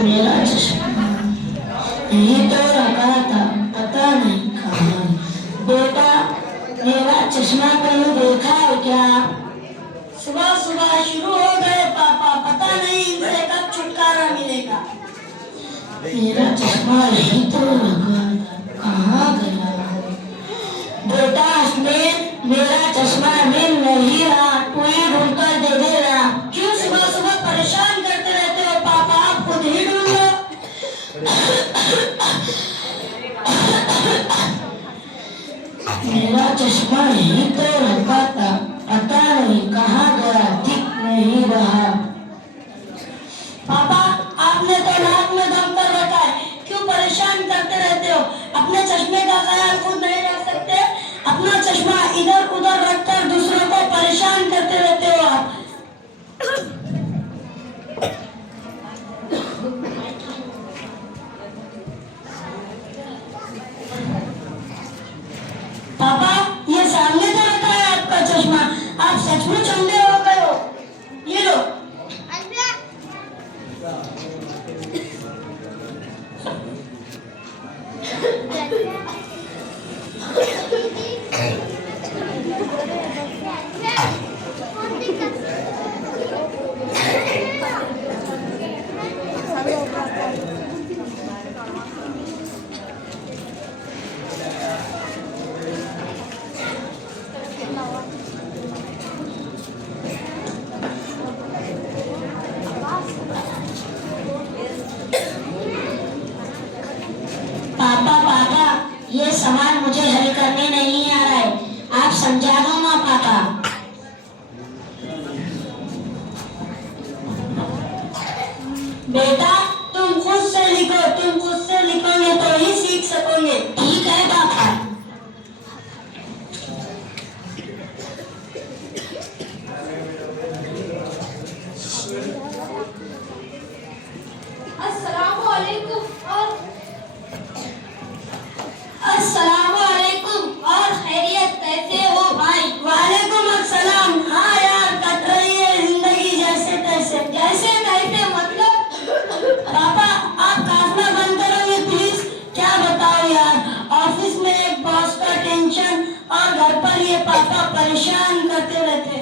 मेरा चश्मा यही तो रखा था, पता नहीं कहाँ। बेटा मेरा चश्मा कहीं देखा है क्या? सुबह सुबह शुरू हो गए पापा, पता नहीं इनसे कब छुटकारा मिलेगा। मेरा चश्मा यही तो रखा था, कहाँ गया? बेटा मेरा चश्मा मिल नहीं रहा, तू ही ढूंढ कर दे देना। क्यों सुबह सुबह परेशान करते रहते हो पापा, आप खुद ही ढूंढ लो। मेरा चश्मा यही तो रखा था, पता नहीं कहाँ गया, दिख नहीं रहा। पापा आपने तो नाक में दम कर रखा है, क्यों परेशान करते रहते हो? अपने चश्मे का ख्याल खुद नहीं रख सकते? अपना चश्मा इधर उधर रखकर दूसरों को परेशान करते रहते हो आप। पापा ये सामने तो रखा है आपका चश्मा, आप सचमुच अंधे हो गए हो। ये लो। पापा ये सवाल मुझे हल करने नहीं आ रहा है, आप समझा दो ना पापा। बेटा तुम खुद से लिखो, तुम खुद से लिखोगे तो ही सीख सकोगे। ठीक है पापा। अस्सलामुअलैकुम और खैरियत, कैसे हो भाई? वालेकुम अस्सलाम। हाँ यार, कट रही है जिंदगी जैसे तैसे। जैसे तैसे मतलब? पापा आप काफला बंद करोगे प्लीज? क्या बताओ यार, ऑफिस में एक बॉस का टेंशन और घर पर ये पापा परेशान करते रहते,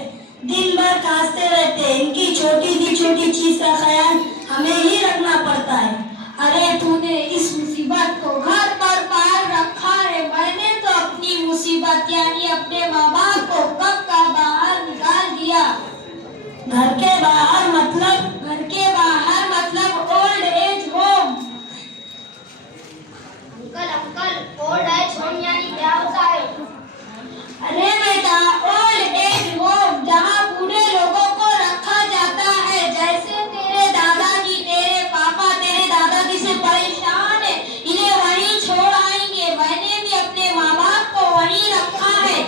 दिन भर खांसते रहते। इनकी छोटी सी छोटी चीज का ख्याल हमें ही रखना पड़ता है। अरे तूने इस मुसीबत को घर पर पार रखा है, मैंने तो अपनी मुसीबत यानी अपने माँ बाप को कब का बाहर निकाल दिया। घर के बाहर मतलब? घर के बाहर मतलब old age home. Uncle old age home यानी क्या होता है? अरे बेटा ओल्ड एज होम जहाँ बूढ़े लोगों को रखा जाता है। जैसे तेरे दादाजी, तेरे पापा, तेरे दादाजी से परेशान है, इन्हें वहीं छोड़ आएंगे। मैंने भी अपने माँ बाप को वहीं रखा है।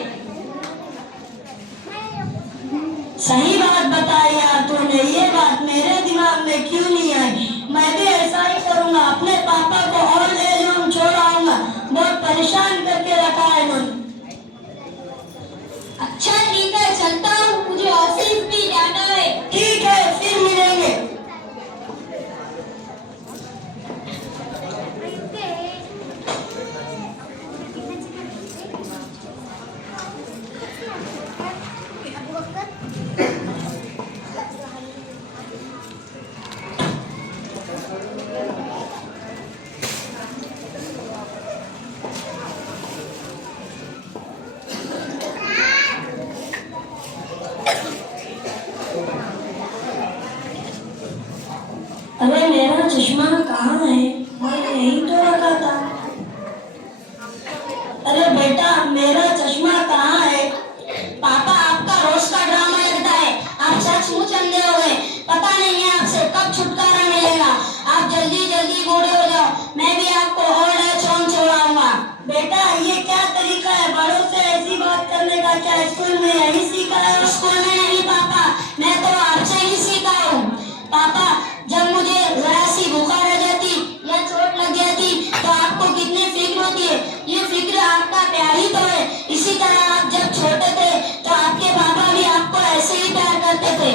सही बात बताई यार तूने, ये बात मेरे दिमाग में क्यों नहीं आई? मैं भी ऐसा ही करूँगा, अपने पापा को ओल्ड एज होम छोड़ आऊंगा, बहुत परेशान करके रखा है इन्होंने। अच्छा ठीक है, चलता हूँ, मुझे ऑफिस भी जाना है। ठीक है, फिर मिलेंगे। अरे मेरा चश्मा कहाँ है? मैं यही तो रखा था। अरे बेटा मेरा चश्मा कहाँ है? पापा आपका रोज का ड्रामा लगता है, आप सचमुच अंधे हो गए। पता नहीं है आपसे कब छुटकारा मिलेगा। आप जल्दी जल्दी बूढ़े हो जाओ, मैं भी आपको ओल्ड एज होम छोड़ाऊंगा। बेटा ये क्या तरीका है, बड़ों से ऐसी बात करने का? क्या स्कूल में यही सीखा है? स्कूल में नहीं पापा, मैं तो आपसे ही सीखा हूँ। पापा जब मुझे जरा सी बुखार आ जाती या चोट लग जाती तो आपको कितनी फिक्र होती है। ये फिक्र आपका प्यार ही तो है। इसी तरह आप जब छोटे थे तो आपके पापा भी आपको ऐसे ही प्यार करते थे।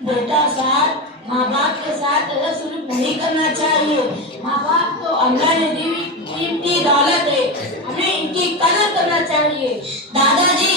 बेटा साथ माँ बाप के साथ ऐसा सुलूक नहीं करना चाहिए। माँ बाप तो अल्लाह ने दी हुई कीमती दौलत है, हमें इनकी कदर करना चाहिए। दादाजी